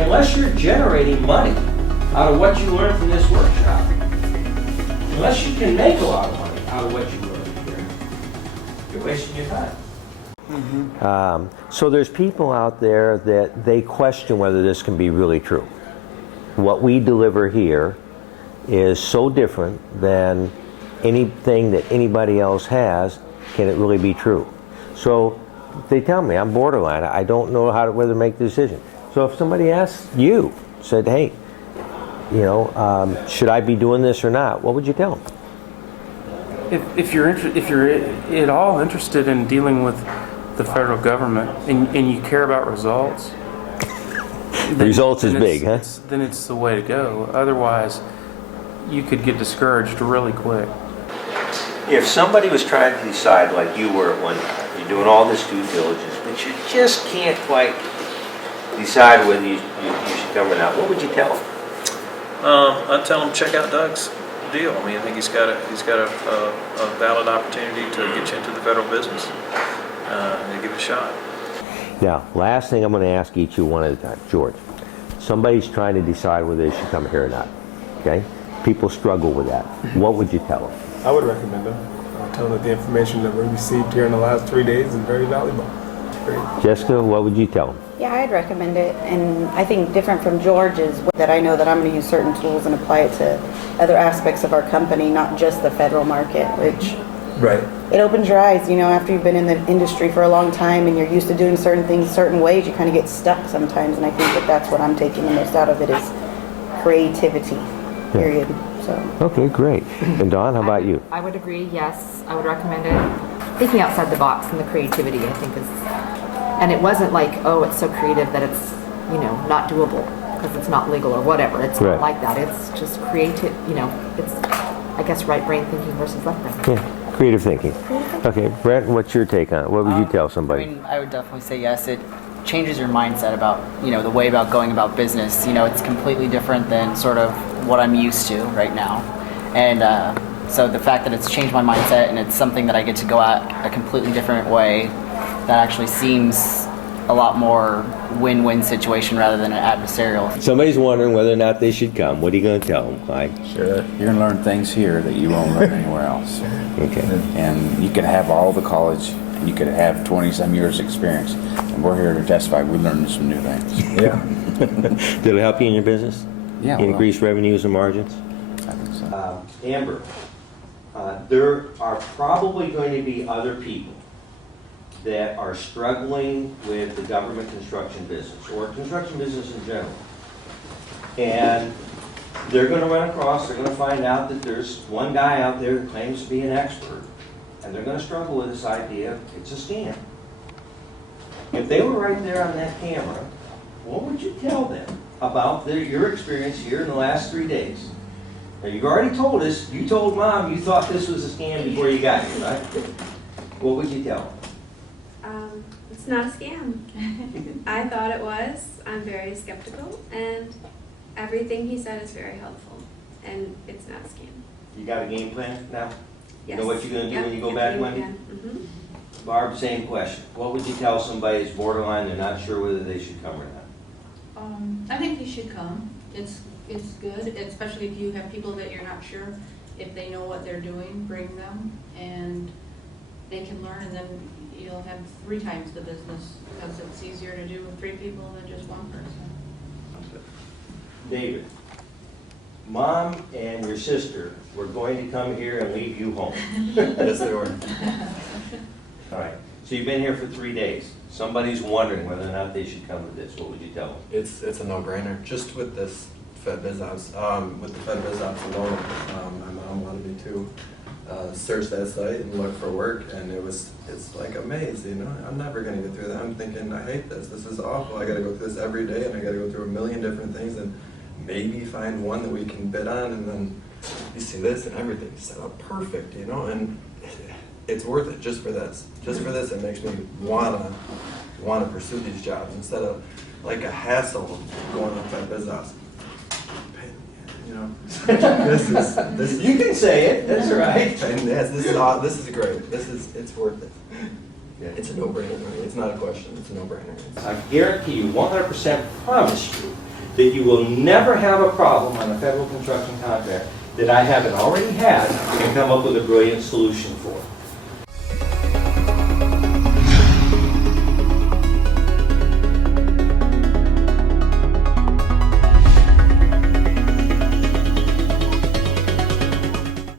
unless you're generating money out of what you learned from this workshop, unless you can make a lot of money out of what you learned here, you're wasting your time. So there's people out there that they question whether this can be really true. What we deliver here is so different than anything that anybody else has. Can it really be true? So they tell me I'm borderline. I don't know whether to make the decision. So if somebody asked you, said, hey, you know, should I be doing this or not? What would you tell them? If you're at all interested in dealing with the federal government and you care about results, Results is big, huh? Then it's the way to go. Otherwise, you could get discouraged really quick. If somebody was trying to decide like you were at one time, you're doing all this due diligence, but you just can't quite decide whether you should come or not, what would you tell them? I'd tell them check out Doug's deal. I mean, I think he's got a valid opportunity to get you into the federal business and give it a shot. Now, last thing I'm going to ask each of you one at a time. George, somebody's trying to decide whether they should come here or not. Okay? People struggle with that. What would you tell them? I would recommend them. I'll tell them that the information that we received here in the last 3 days is very valuable. Great. Jessica, what would you tell them? Yeah, I'd recommend it, and I think different from George is that I know that I'm going to use certain tools and apply it to other aspects of our company, not just the federal market, which Right. it opens your eyes, you know, after you've been in the industry for a long time and you're used to doing certain things certain ways, you kind of get stuck sometimes, and I think that that's what I'm taking the most out of it is creativity, period. So. Okay, great. And Dawn, how about you? I would agree, yes. I would recommend it. Thinking outside the box and the creativity, I think, is... And it wasn't like, oh, it's so creative that it's, you know, not doable because it's not legal or whatever. It's Right. not like that. It's just creative, you know, it's, I guess, right brain thinking versus left brain. Yeah, creative thinking. Okay, Brent, what's your take on it? What would you tell somebody? I mean, I would definitely say yes. It changes your mindset about, you know, the way about going about business. You know, it's completely different than sort of what I'm used to right now. And so the fact that it's changed my mindset and it's something that I get to go at a completely different way, that actually seems a lot more win-win situation rather than an adversarial. Somebody's wondering whether or not they should come. What are you going to tell them, Clyde? Sure. You're going to learn things here that you won't learn anywhere else. Okay. And you could have all the college, and you could have 20-some years experience. And we're here to testify. We learned some new things. Yeah. Did it help you in your business? Yeah. well, Increase revenues and margins? I think so. Amber, there are probably going to be other people that are struggling with the government construction business or construction business in general. And they're going to run across, they're going to find out that there's one guy out there that claims to be an expert, and they're going to struggle with this idea it's a scam. If they were right there on that camera, what would you tell them about your experience here in the last 3 days? Now, you've already told us, you told Mom you thought this was a scam before you got here, right? What would you tell them? It's not a scam. I thought it was. I'm very skeptical, and everything he said is very helpful, and it's not a scam. You got a game plan now? Yes. You know what you're going to do Yep, when you go yep, back game Monday? plan. Mhm. Barb, same question. What would you tell somebody who's borderline, they're not sure whether they should come or not? I think they should come. It's good, especially if you have people that you're not sure if they know what they're doing. Bring them, and they can learn, and then you'll have 3 times the business because it's easier to do with 3 people than just 1 person. David, Mom and your sister were going to come here and leave you home. Yes, they were. All right. So you've been here for 3 days. Somebody's wondering whether or not they should come to this. What would you tell them? It's a no-brainer. Just with this Fed Biz Ops, with the Fed Biz Ops alone, my mom wanted me to search that site and look for work, and it's like a maze, you know. I'm never gonna get through that. I'm thinking, I hate this. This is awful. I gotta go through this every day, and I gotta go through a million different things, and maybe find one that we can bid on, and then you see this, and everything's set up perfect, you know. And it's worth it just for this. Just for this, it makes me wanna pursue these jobs instead of like a hassle of going with Fed Biz Ops. You know, this is. You can say it. That's right. And yes, this is great. It's worth it. Yeah. It's a no-brainer. It's not a question. It's a no-brainer. I guarantee you, 100% promise you, that you will never have a problem on a federal construction contract that I haven't already had and come up with a brilliant solution for.